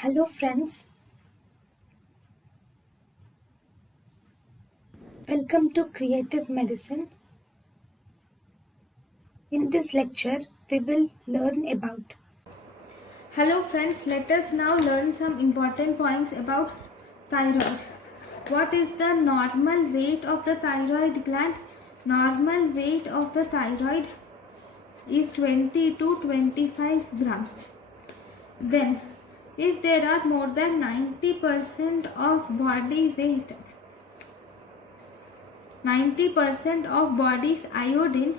Hello friends, welcome to Creative Medicine. In this lecture, we will learn about. Hello friends, let us now learn some important points about thyroid. What is the normal weight of the thyroid gland? Normal weight of the thyroid is 20 to 25 grams. Then, if there are more than 90% of body weight 90% of body's iodine,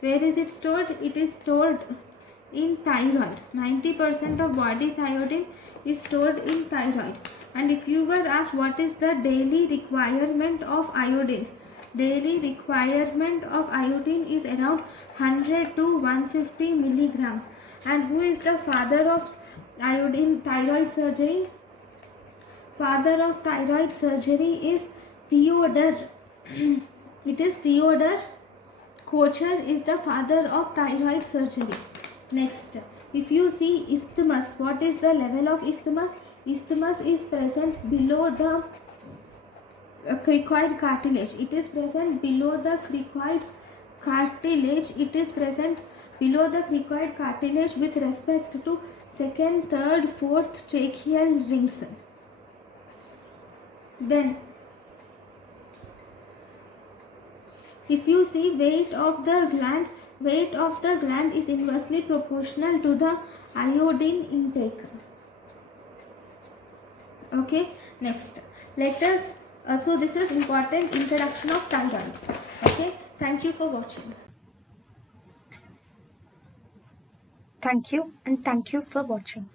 where is it stored? It is stored in thyroid. 90% of body's iodine is stored in thyroid. And if you were asked what is the daily requirement of iodine, daily requirement of iodine is around 100 to 150 milligrams. And who is the father of iodine thyroid surgery? Father of thyroid surgery is Theodore. It is Theodore Kocher is the father of thyroid surgery. Next, if you see isthmus, what is the level of isthmus? Isthmus is present below the cricoid cartilage. It is present below the cricoid cartilage. It is present below the cricoid cartilage with respect to second, third, fourth tracheal rings. Then if you see weight of the gland is inversely proportional to the iodine intake. Okay, next let us so this is important introduction of thyroid. Okay, thank you for watching. Thank you and thank you for watching.